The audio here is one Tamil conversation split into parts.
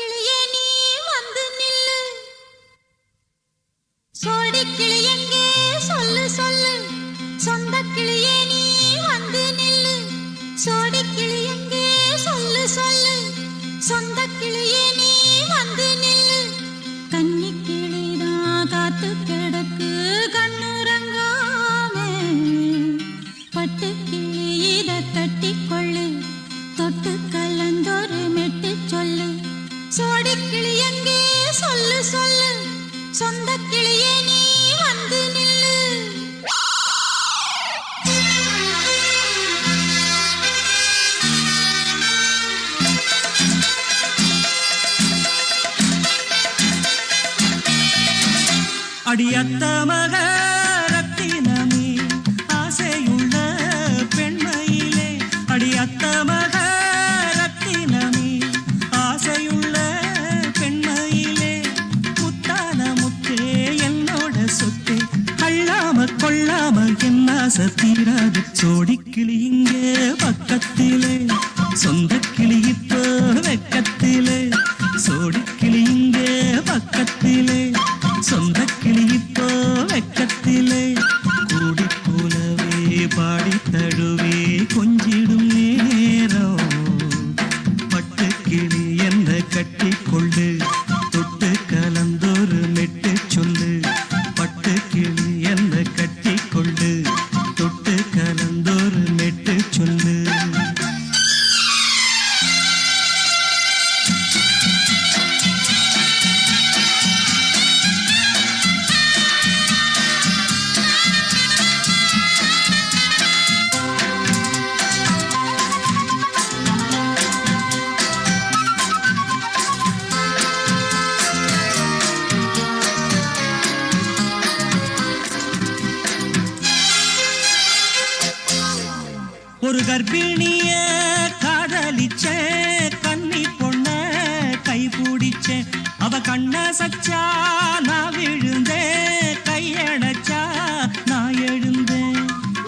கிளியே நீ வந்து நில்லு, சோடி கிளி எங்கே சொல்லு சொல்லு, சொந்த கிளியே நீ வந்து நில்லு, சோடி கிளி எங்கே சொல்லு சொல்லு, சொந்த கிளியே நீ வந்து நில்லு. கன்னி கிளிதான் காத்து கிடக்கு கண்ணுறங்காமே, பட்டு கிளி இத கட்டிக்கொள்ளு, தொட்டு கலந்தொரு மெட்டு சொல்லு, சோடி கிளி எங்கே சொல்லு சொல்லு, சொந்த கிளியே நீ வந்து நில்லு. அடியத்த மக ரத்தினமே ஆசையுள்ள பெண்மையிலே, அடியத்த மக ரத்தினமே ஆசையுள்ள பெண்மையிலே, முத்தான முத்தே என்னோட சொத்தே, அள்ளாம கொள்ளாம என்ன சத்தீராது, சோடி கிளி இங்கே பக்கத்திலே, சொந்த கிளி இப்போ வெக்கத்திலே, சோடி கிளி இங்கே பக்கத்திலே, சொந்த கிளி இப்போ வெக்கத்திலே, கூடி போலவே பாடி தழுவே கொஞ்சிடும் நேரம், பட்டு கிளி என்ன கட்டி கொள்ளு, தொட்டு கலந்தொரு மெட்டு சொல்லு, பட்டு கிளி என்ன கட்டி கொள்ளு, தொட்டு கலந்தொரு மெட்டு சொல்லு. ஒரு கர்ப்பிணிய காதலிச்ச கன்னி பொண்ண கைபிடிச்ச, அவ கண்ண சச்சா நான் விழுந்தேன், கையடைச்சா நான் எழுந்தேன்.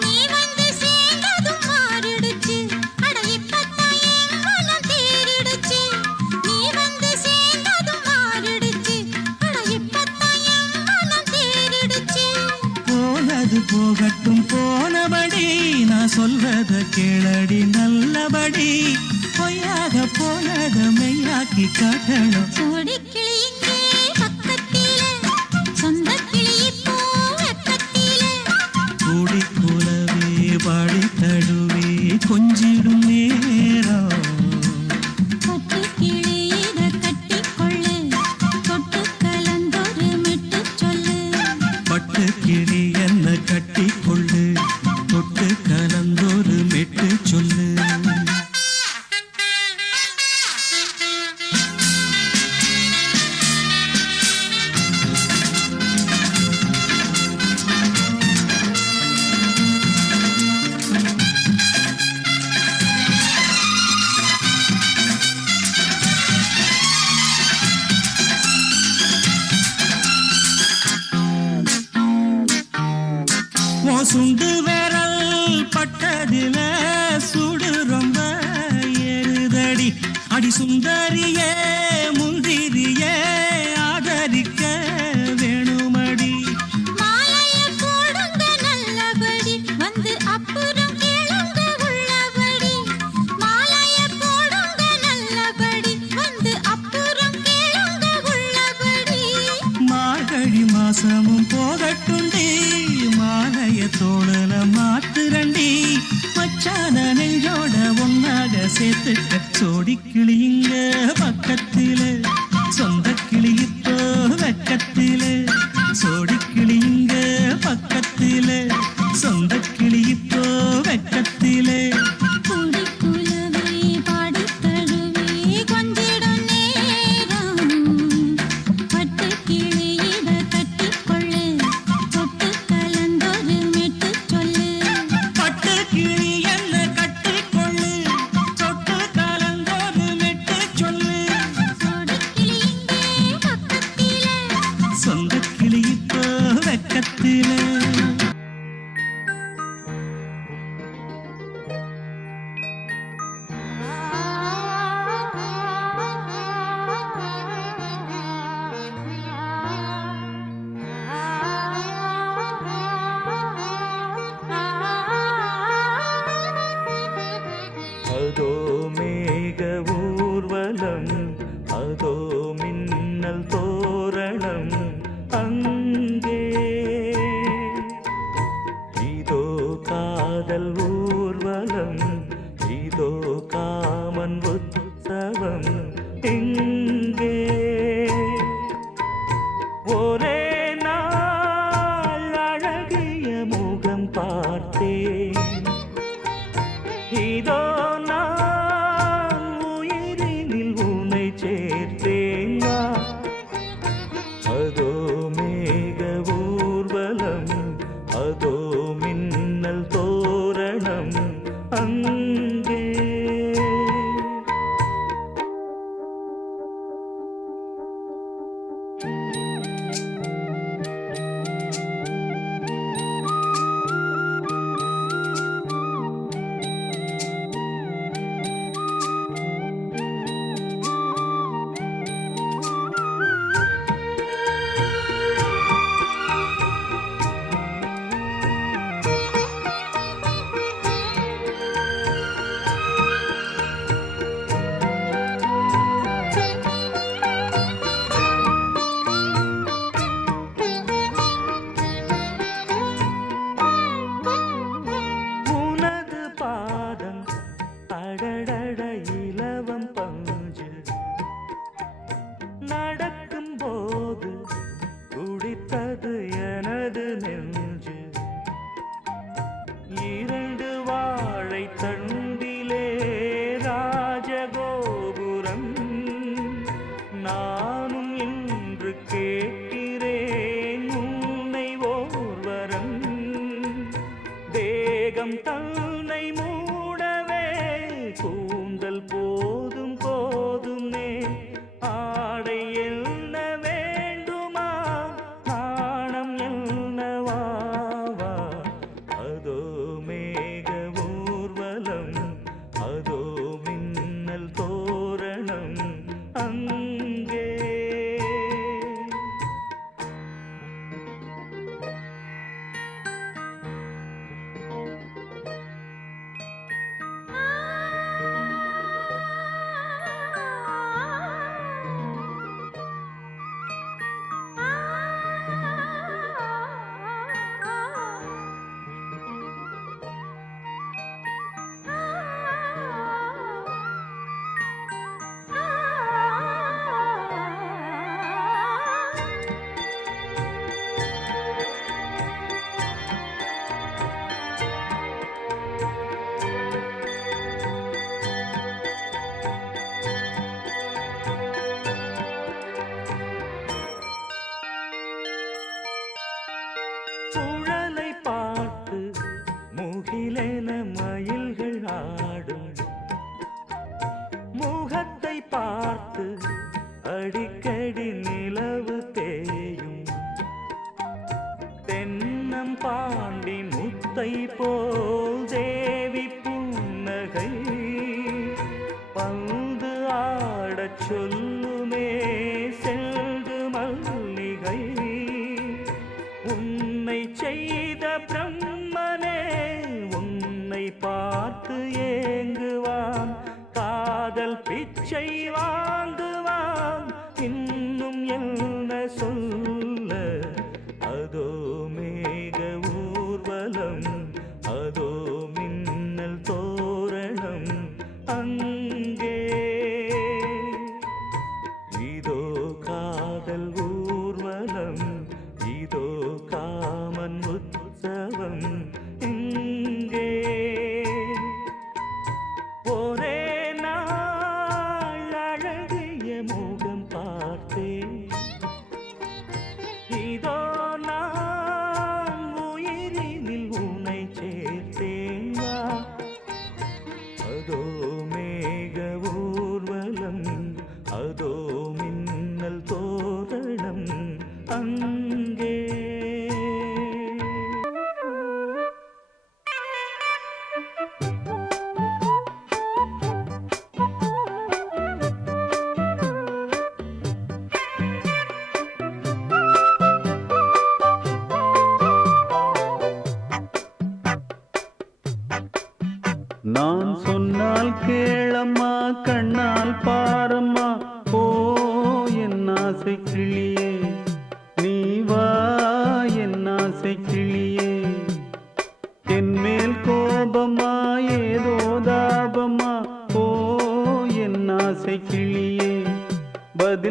நீ வந்து சேர்ந்ததும் மாறிடுச்சு, அட இப்பத்தான் என் மனம் தேறிடுச்சு, நீ வந்து சேர்ந்ததும் மாறிடுச்சு, அட இப்பத்தான் என் மனம் தேறிடுச்சு. போனது போகட்டும் போனபடி, நான் சொல்றத கேளடி நல்லபடி, பொய்யாக போனத மெய்யாக்கி காட்டணும், சோடி கிளி இங்கே பக்கத்திலே, சொந்த கிளி இப்போ வெக்கத்திலே, கூடி போலவே பாடி தழுவே கொஞ்சிடும் நேரம், பட்டு கிளி இத கட்டிக்கொள்ளு, தொட்டு கலந்தொரு மெட்டு சொல்லு, பட்டு கிளி என்ன கட்டி கொள்ளு, தொட்டு கலந்தொரு மெட்டு சொல்லு. சுண்டு விரல் பட்டதில சுடு ரொம்ப ஏறுதடி, அடி சுந்தரியே முந்திரியே ஆதரிக்க வேணுமடி, மாலைய போடுங்க நல்லபடி, வந்து அப்புறம் கேளுங்க உள்ளபடி, மாலைய போடுங்க நல்லபடி, வந்து அப்புறம் கேளுங்க உள்ளபடி. மார்கழி மாசமும் போகட்டுண்டி, மாலைய தோழல மாத்துரண்டி, மச்சான நெஞ்சோட ஒன்னாக சேர்த்துக்க, சோடி கிளிங்க பக்கத்து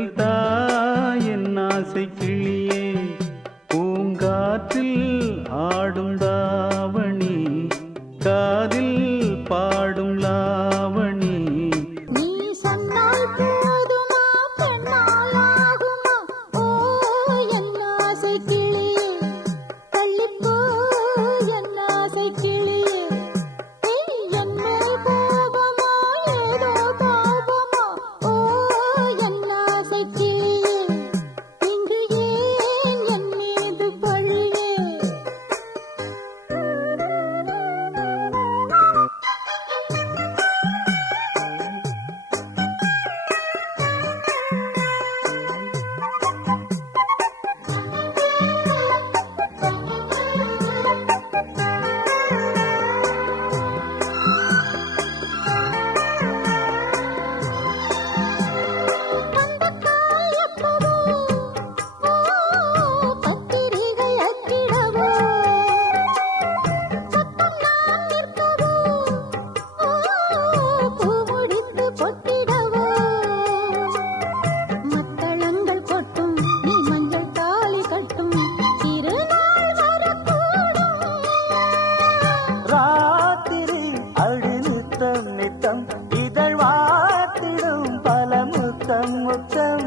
பதில் தா என் ஆசை கிளியே பூங்காற்றில் ஆடும் தாவணி காதில் பாடும் லாவணி நீ சொன்னால் போதுமா பெண்ணால் ஆகுமா ஓ என் ஆசை கிளியே தள்ளிப்போ என் ஆசை கிளியே ஏய், என் மேல் கோபமா ஏதோ தாபமா ஓ என் ஆசை கிளியே இங்கு ஏன் என் மீது பழியே பந்தக்கால் எப்பவோ ஓ பத்திரிகை அச்சிடவோ சத்தம் நான் நிற்கவோ ஓ பூ முடித்து பொட்டிடவோ மத்தளங்கள் கொட்டும் நீ மஞ்சள் தாலி கட்டும் திருநாள் வரக்கூடும் ராத்திரி அடி நித்தம் நித்தம் இதழ் வாத்திடும் பல முத்தம் முத்தம்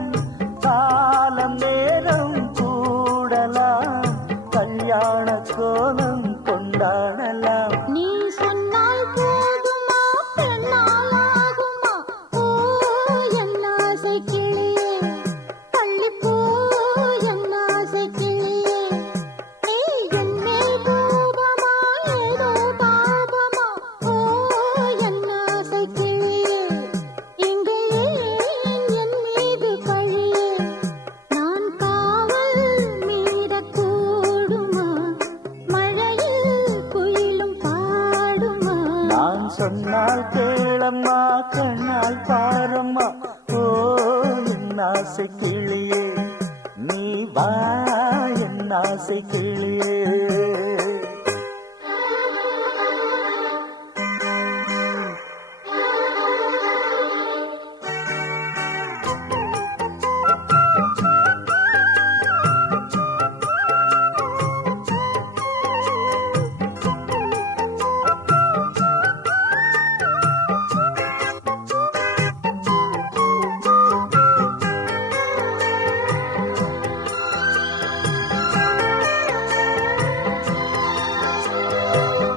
காலம் நேரம் கூடலாம் கல்யாண கோலம் கொண்டாடலாம் நீ சொன்னால் போதுமா பெண்ணால் ஆகுமா ஓ என் ஆசை கிளியே தள்ளிப்போ என் ஆசை கிளியே ஏய், என் மேல் கோபமா ஏதோ தாபமா ஓ என் ஆசை கிளியே இங்கே ஏன் என் மீது பழியே நான் காவல் மீறக்கூடுமா மழையில் குயிலும் பாடுமா நான் சொன்னால் கேளம்மா கண்ணால் பாரம்மா ஓ என் ஆசை கிளியே நீ வா என் ஆசை கிளியே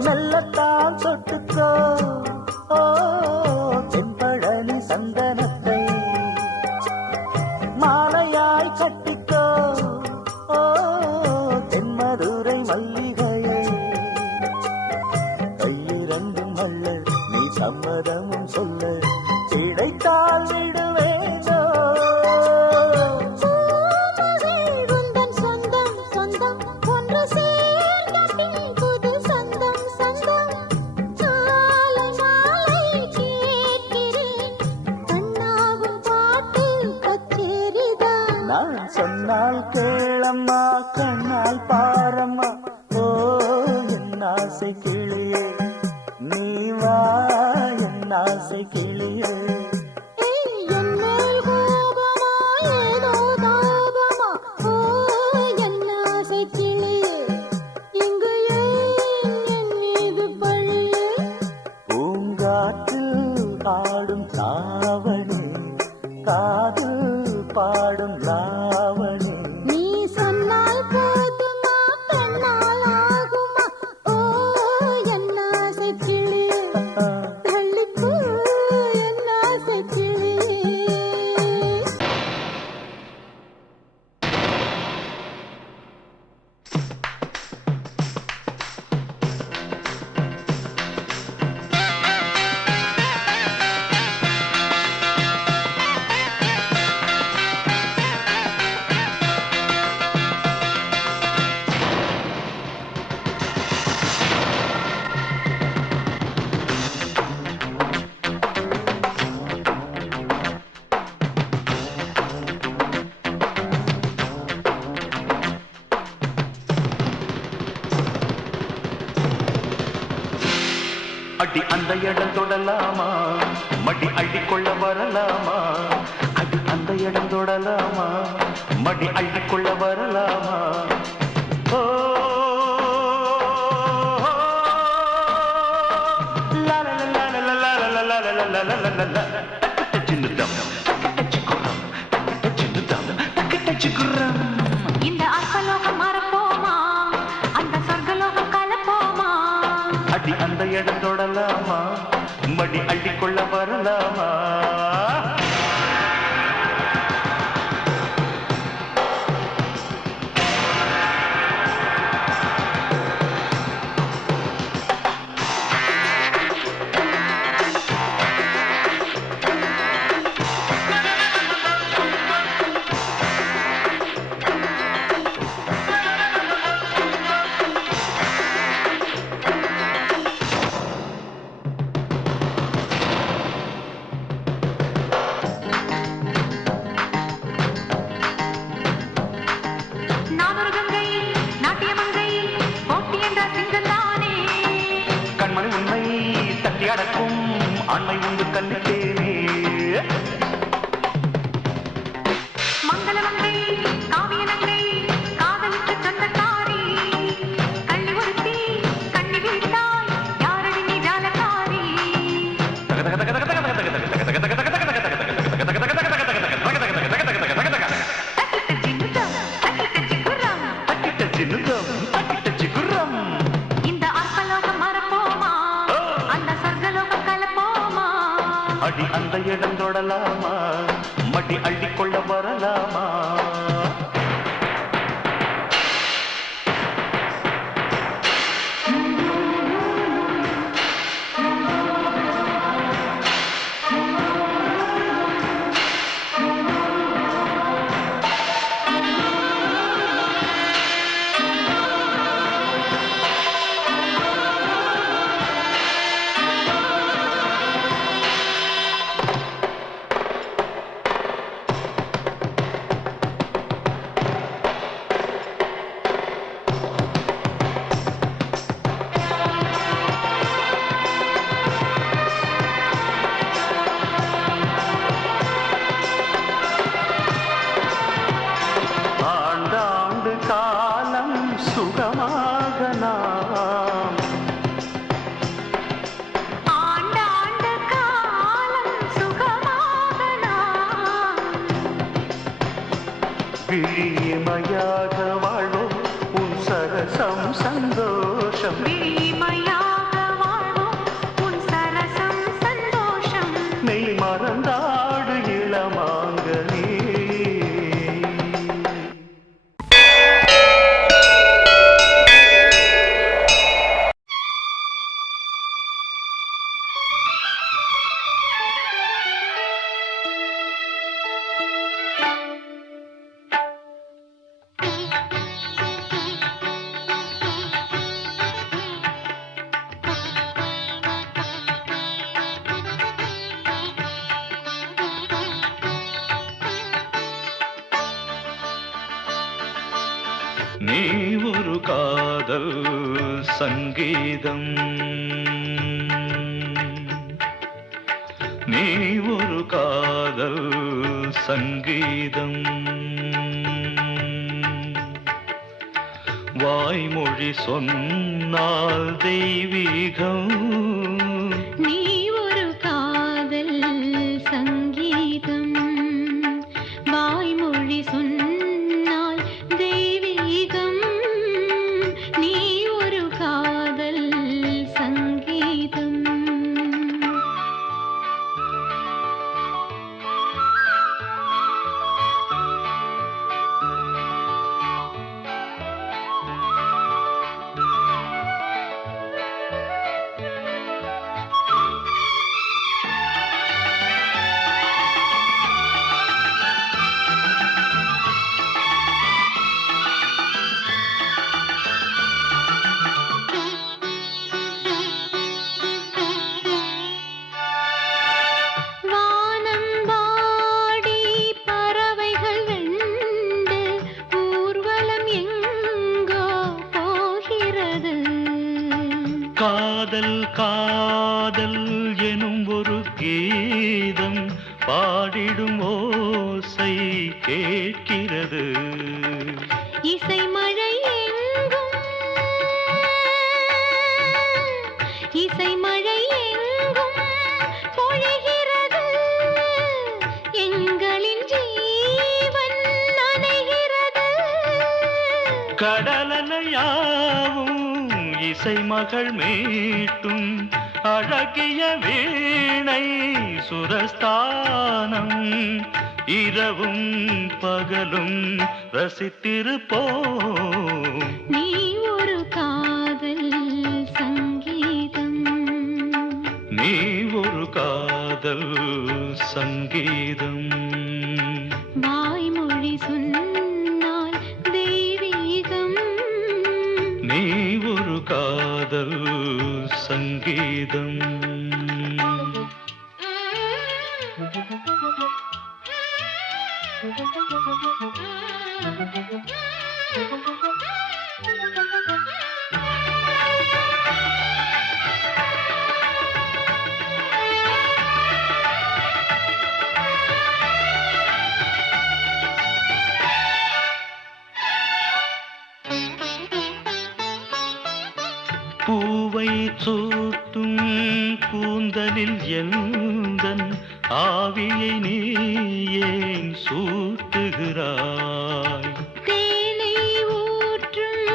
மெல்லத்தான் தொட்டுக்கோ ஓ தென்பழனி சந்தனத்தை மாலையாய் கட்டிக்கோ ஓ தென்மதுரை மல்லிகையை கையிரண்டும் மல்ல நீ சம்மதமும் சொல்ல கிடைத்தால் விடுவேனோ பூமகள் உந்தன் சொந்தம் சொந்தம் ஒன்று சேர்ந்த பின் புது சொந்தம் சொந்தம் மாலை மாலை கேட்கிறேன் கண்ணாவும் பாட்டு கச்சேரிதான் நான் சொன்னால் கேளம்மா கண்ணால் பாரம்மா ஓ என் ஆசை கிளியே நீ வா என் ஆசை கிளியே ஏய், என் மேல் கோபமா ஏதோ தாபமா ஓ என் ஆசை கிளியே இங்கு ஏன் என் மீது பழியே பூங்காற்றில் ஆடும் தாவணி காதில் பாடும் லாவணி நீ சொன்னால் போதுமா பெண்ணால் ஆகுமா ஓ என் ஆசை கிளியே தள்ளிப்போ என் ஆசை கிளியே அடி அந்த இடம் தொடலாமா மடி அள்ளிக்கொள்ள வரலாமா அது அந்த அந்த இடம் தொடலாமா மடி அள்ளிக்கொள்ள வரலாமா ஓ இந்த அற்பலோகம் மறப்போமா அந்த சொர்க்கலோகம் கலப்போமா அடி அந்த இடம் தொடலாமா மடி அள்ளிக்கொள்ள வரலாமா அடக்கும் ஆண்மை உண்டு கல்லித்தேனே மங்களமங்கை காவியனங்கை காதலுக்கு சொந்தக்காரி கள்ளி ஒருத்தி கண்ணி விட்டாய் யாரடி நீ ஜாலக்காரி இந்த அற்பலோகம் மறப்போமா அந்த சொர்க்கலோகம் கலப்போமா அடி அந்த இடம் தொடலாமா மடி அள்ளிக்கொள்ள வரலாமா சுகமாக நாம் ஆண்டாண்டு காலம் சுகமாக நாம் விழிமயாக வாழ்வோம் உன் சரசம் சந்தோஷம் விழிமயாக வாழ்வோம் உன் சரசம் சந்தோஷம் மெய் மறந்தாடு இளமாங்கனே நீ ஒரு காதல் சங்கீதம் நீ ஒரு காதல் சங்கீதம் வாய்மொழி சொன்னால் தெய்வீகம் நீ ஒரு காதல் சங்கீதம் வாய்மொழி சொன்னால் தெய்வீகம் நீ ஒரு காதல் சங்கீதம் காதல் காதல் எனும் ஒரு கீதம் பாடிடும் ஓசை கேட்கிறது. இசை மழை எங்கும் இசை மழை எங்கும் பொழிகிறது. எங்களின் ஜீவன் நனைகிறது. கடலலையாவும் இசை மகள் மீட்டும் அழகிய வீணை சுரஸ்தானம். இரவும் பகலும் ரசித்திருப்போம். நீ ஒரு காதல் சங்கீதம். நீ ஒரு காதல் சங்கீதம். வாய்மொழி சொன்னால் தெய்வீகம். நீ ஒரு காதல் சங்கீதம். பூவை சூட்டும் கூந்தலில் எந்தன் ஆவியை நீ ஏன் சூட்டுகிறாய்? தேனை ஊற்றும்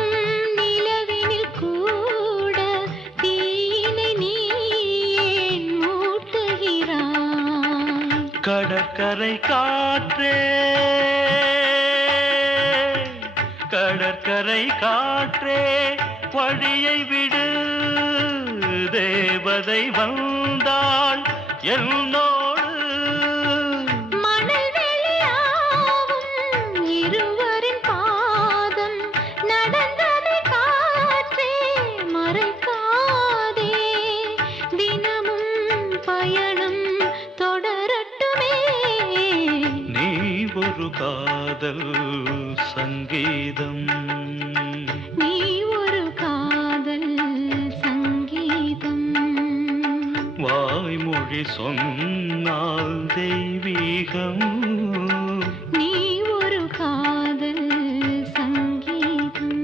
நிலவினில் கூட தீயினை நீ ஏன் மூட்டுகிறாய்? கடற்கரை காற்றே, கடற்கரை காற்றே வழியை விடு. தேவதை வந்தாள் என்னோடு. மணல் வெளியாகும் இருவரின் பாதம் நடந்ததை காற்றே மறைக்காதே. தினமும் பயணம் தொடரட்டுமே. நீ ஒரு காதல் சங்கீதம். நீ ஒரு காதல் சங்கீதம். வாய்மொழி சொன்னால் தெய்வீகம். நீ ஒரு காதல் சங்கீதம்.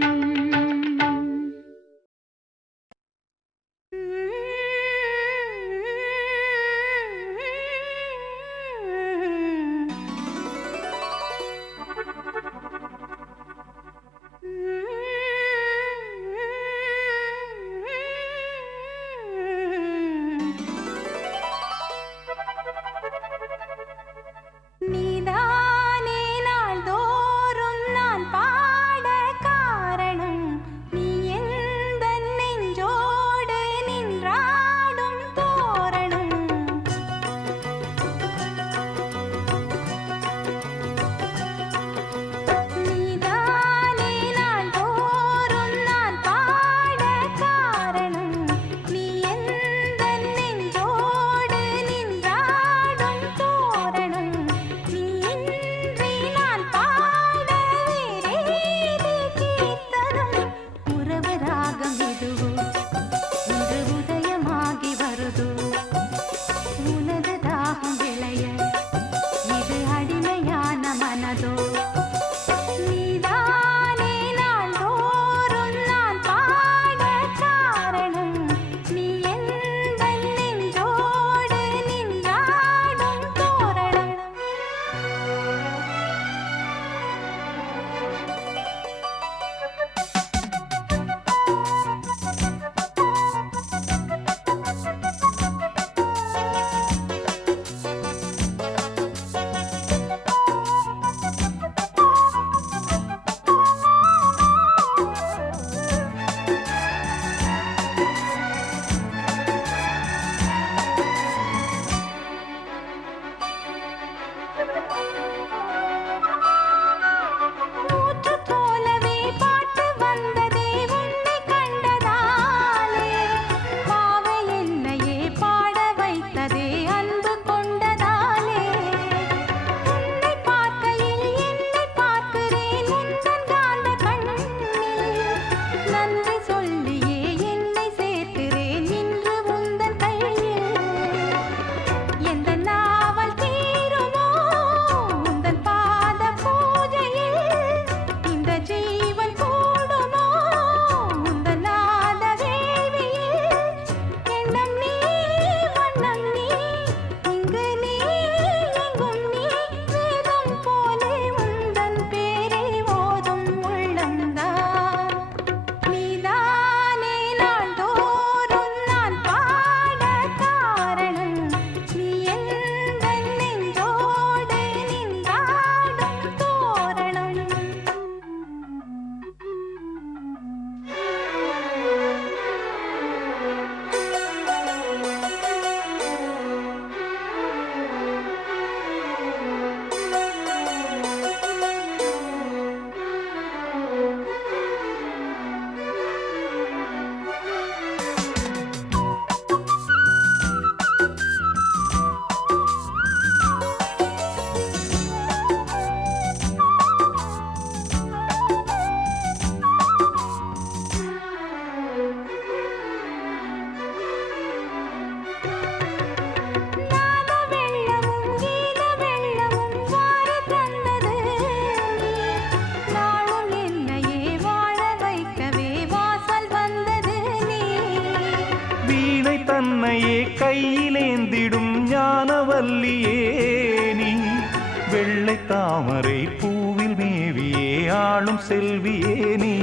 தாமரை பூவில் மேவியே ஆளும் செல்வியே நீ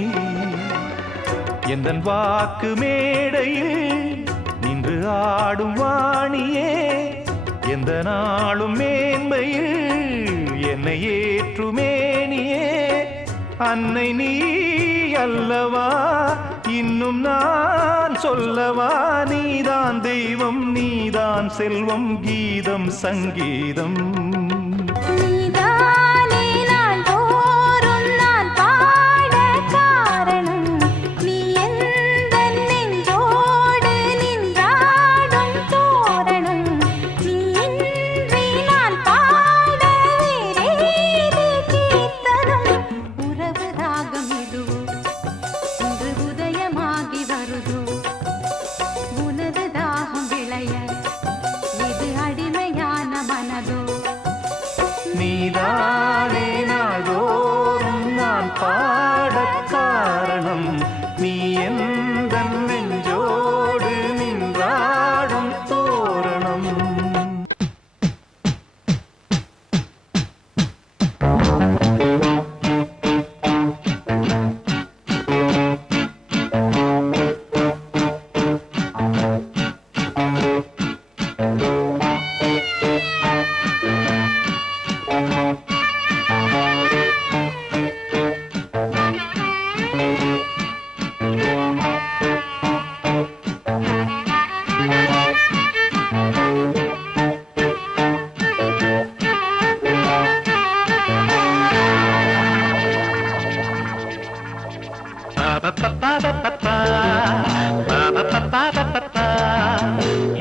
எந்தன் வாக்கு மேடையில் நின்று ஆடும் வாணியே எந்த நாளும் மேன்மையில் என்னை ஏற்றுமேனியே அன்னை நீ அல்லவா இன்னும் நான் சொல்லவா நீதான் தெய்வம் நீதான் செல்வம் கீதம் சங்கீதம்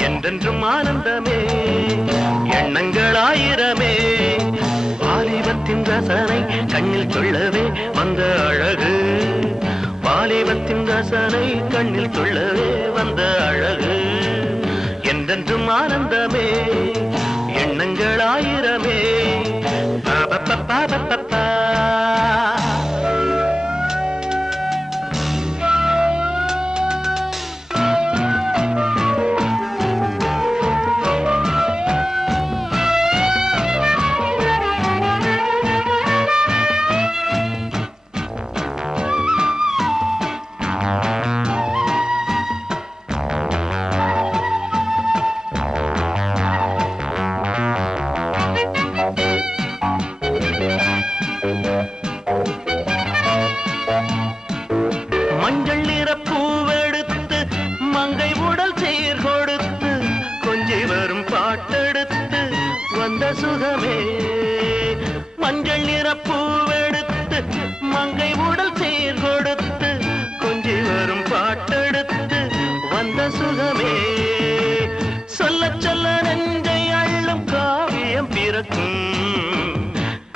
என்றென்றும் ஆனந்தமே எண்ணங்கள் ஆயிரமே வாலிபத்தின் ரசனை கண்ணில் கொள்ளவே வந்த அழகு வாலிபத்தின் ரசனை கண்ணில் கொள்ளவே வந்த அழகு என்றென்றும் ஆனந்தமே எண்ணங்கள் ஆயிரமே மஞ்சள் நிற பூவெடுத்து மங்கை உடல் சீர் கொடுத்து கொஞ்சி வரும் பாட்டெடுத்து வந்த சுகமே மஞ்சள் நிற பூவெடுத்து மங்கை உடல் சீர் கொடுத்து கொஞ்சி வரும் பாட்டெடுத்து வந்த சுகமே சொல்ல சொல்ல நெஞ்சை அள்ளும் காவியம் பிறக்கும்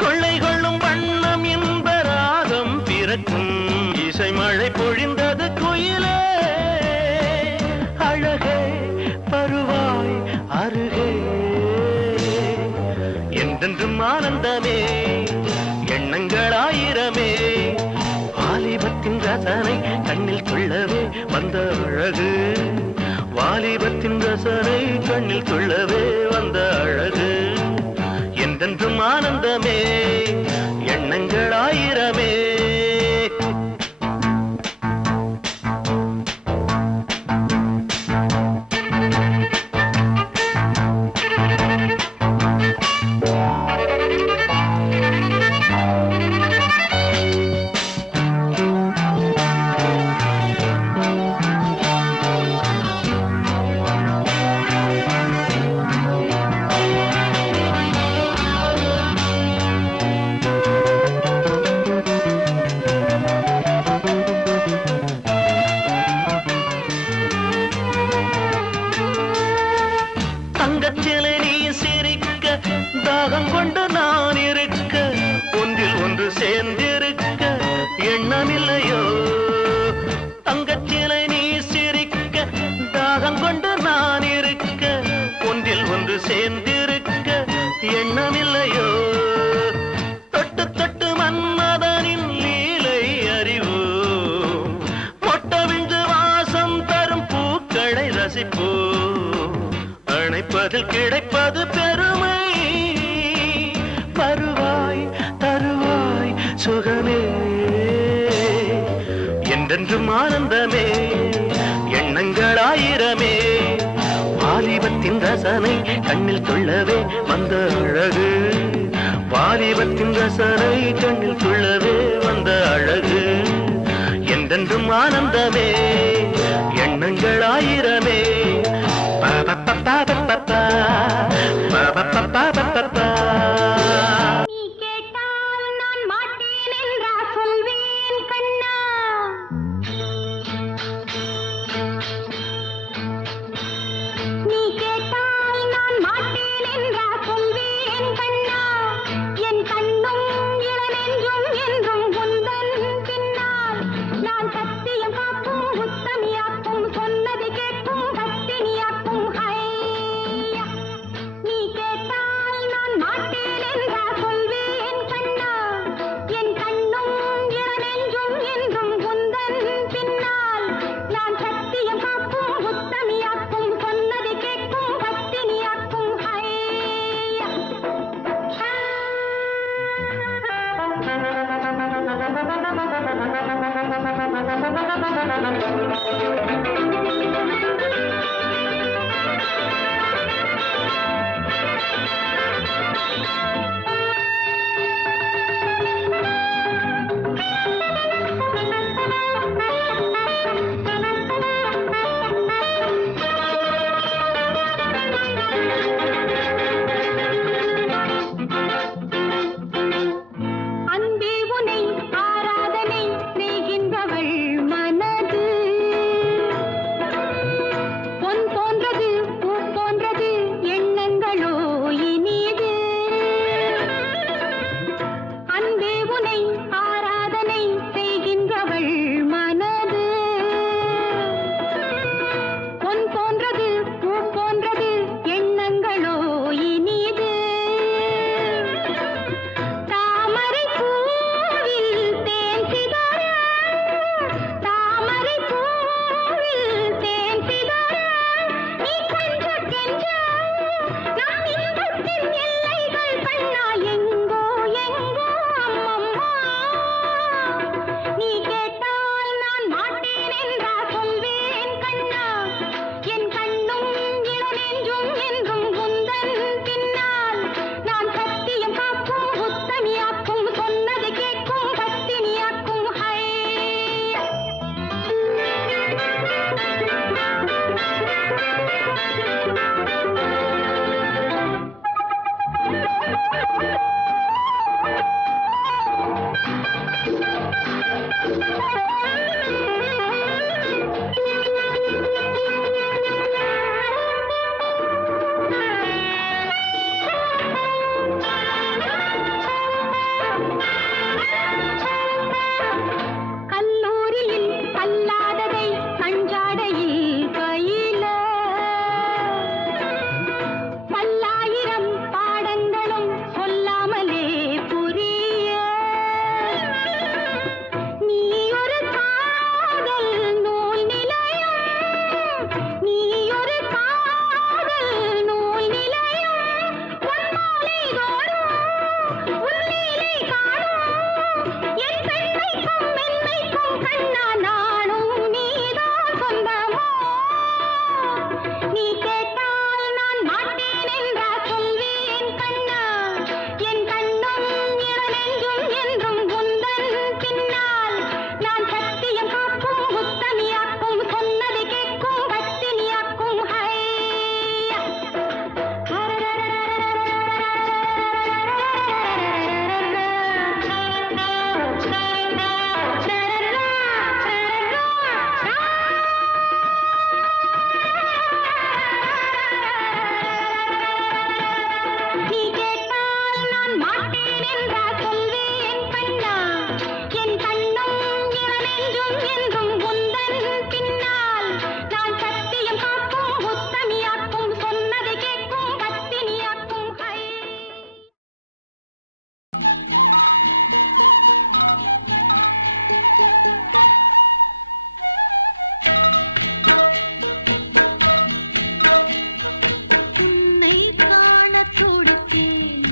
கொள்ளை கொள்ளும் வண்ணம் இன்ப ராகம் பிறக்கும் இசை மழை பொழிந்தது குயிலே அழகே பருவாய் அருகே என்றென்றும் ஆனந்தமே எண்ணங்கள் ஆயிரமே வாலிபத்தின் ரசனை கண்ணில் கொள்ளவே வந்த அழகு வாலிபத்தின் ரசனை கண்ணில் கொள்ளவே வந்த அழகு என்றென்றும் ஆனந்தமே எண்ணங்கள் ஆயிரமே தங்கச்சிலை நீ சிரிக்க தாகம் கொண்டு நான் இருக்க ஒன்றில் ஒன்று சேர்ந்திருக்க எண்ணமில்லையோ தங்கச்சிலை நீ சிரிக்க தாகம் கொண்டு நான் இருக்க ஒன்றில் ஒன்று சேர்ந்திருக்க எண்ணமில்லையோ தொட்டு தொட்டு மன்மதனின் லீலை அறிவு மொட்டவிழ்ந்து வாசம் தரும் பூக்களை ரசிப்போ அணைப்பதில் கிடைப்பது பெருமை வருவாய் சுகமே என்றென்றும் ஆனந்தமே எண்ணங்கள் ஆயிரமே வாலிபத்தின் ரசனை கண்ணில் துள்ளவே வந்த அழகு வாலிபத்தின் ரசனை கண்ணில் துள்ளவே வந்த அழகு என்றென்றும் ஆனந்தமே எண்ணங்கள் ஆயிரமே நீ கேட்டால் நான் மாட்டேன் என்றா சொல்வேன் கண்ணா நீ கேட்டால் நான் மாட்டேன் என்றா சொல்வேன் கண்ணா என் கண்ணும் இளநெஞ்சும் என்றும் உந்தன் பின்னால் நான் சத்தியம் காக்கும் உத்தமியாக்கும் சொன்னது கேட்கும் பத்தினியாக்கும் ஹையா நீ கேட்டால் நான் மாட்டேன் என்றா சொல்வேன் கண்ணா என் கண்ணும் இளநெஞ்சும் என்றும் உந்தன் பின்னால் நான் சத்தியம் காக்கும் உத்தமியாக்கும் சொன்னது கேட்கும் பத்தினியாக்கும் ஹையா அன்பே உனை ஆராதனை செய்கின்றவள் மனது பொன் போன்றது பூ போன்றது எண்ணங்களோ இனிது அன்பே உனை ஆராதனை செய்கின்றவள் மனது பொன் போன்றது பூ போன்றது எண்ணங்களோ இனிது தாமரை பூவில் தேன் சிதற தாமரை பூவில் தேன் சிதற நீ கொஞ்ச கெஞ்ச நான் இன்பத்தின் எல்லைகள் கண்ணா எங்கோ எங்கோ அம்மம்மா நீ கேட்டால் நான் மாட்டேன் என்றா சொல்வேன் கண்ணா என் கண்ணும் இளநெஞ்சும் என்றும் உந்தன் பின்னால் நான் சத்தியம் காக்கும் உத்தமியாக்கும் சொன்னது கேட்கும் பத்தினியாக்கும் ஹையா கல்லூரியில் கல்லாததை கஞ்சாடையில் பயில பல்லாயிரம் பாடங்களும் சொல்லாமலே புரிய நீ ஒரு காதல் நூல் நிலையம் நீ ஒரு காதல் நூல் நிலையம் உன்மாலை தோறும் உன்லீலை காணும் என் பெண்மைக்கும் மென்மைக்கும் கண்ணா நானும் நீதான் சொந்தமோ நீ கேட்டால் நான் மாட்டேன் என்றா சொல்வேன் கண்ணா என் கண்ணும் இளநெஞ்சும் என்றும் உந்தன் பின்னால் நான் சத்தியம் காக்கும் உத்தமியாக்கும் சொன்னது கேட்கும் பத்தினியாக்கும் ஹையா நீ கேட்டால் நான் மாட்டேன் என்றா சொல்வேன் கண்ணா என் கண்ணும் இளநெஞ்சும் என்றும் உந்தன் பின்னால் நான் சத்தியம் காக்கும் உத்தமியாக்கும் சொன்னது கேட்கும் பத்தினியாக்கும் ஹையா உன்னை காணத் துடித்தேன்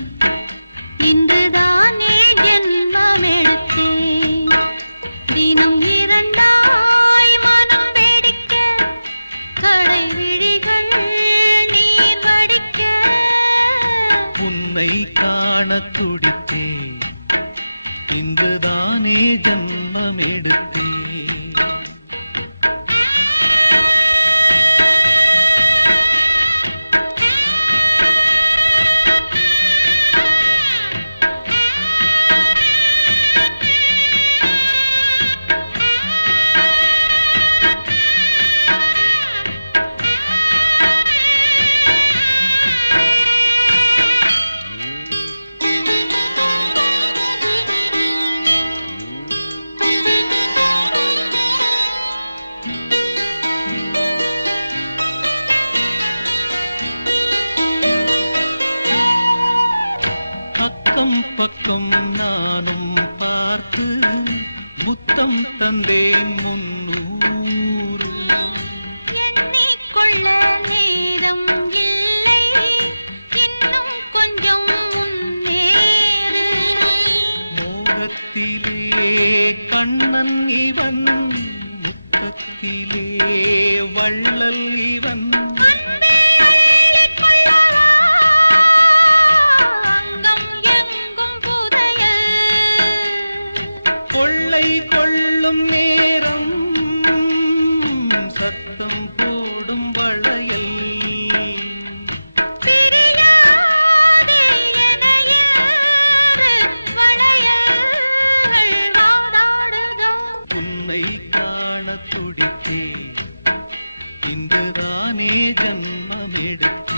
இன்றுதானே ஜென்மமெடுத்தேன் இன்றுதானே ஜன்மம் எடுத்தே. அக்கம் பக்கம் நானும் பார்த்து முத்தம் தந்தேன் 300. எண்ணிக்கொள்ள நேரம் இல்லை, இன்னும் கொஞ்சம் முன்னேறு. மோகத்திலே கண்ணன் இவன், முத்தத்திலே வள்ளல் இவன். அன்பே அள்ளிக் கொள்ளவா, அங்கம் எங்கும் புதையல். கொள்ளை கொள்ளும் நேரம் சத்தம் போடும் வளையல். பிரியாதே எனையேறு, வளையல்கள் வாதாடுதோ. உன்னை காண துடித்தே, இன்றுதானே ஜன்மம் எடுத்தே.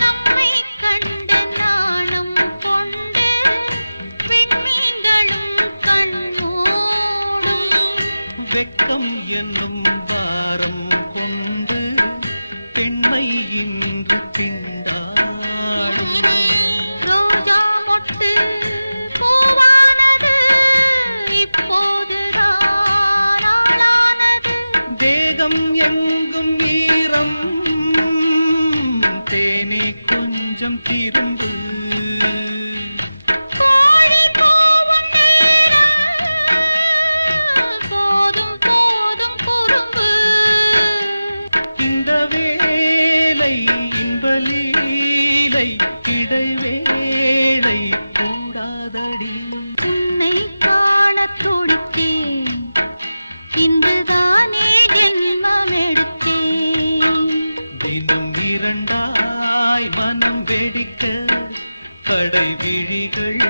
நம்மை கண்டு நாணம் கொண்டு விண்மீன்களும் கண்மூடும். வெட்கம் என்னும் பாரம் கொண்டு பெண்மை இன்று திண்டாடும். ரோஜா மொட்டு பூவானது, இப்போதுதான் ஆளானது. தேகம் எங்கும் ஈரம், தேனே கொஞ்சம் திரும்பு. கோழி கூவும் நேரம், போதும் போதும் குறும்பு. இந்த வேலை இன்பலீலை, இடைவேளை கூடாதடி. உன்னை காணத் துடித்தேன், இன்றுதானே ஜென்மம் எடுத்தேன். தினம் இரண்டாய் மனம் வெடிக்க கடை விழிகள்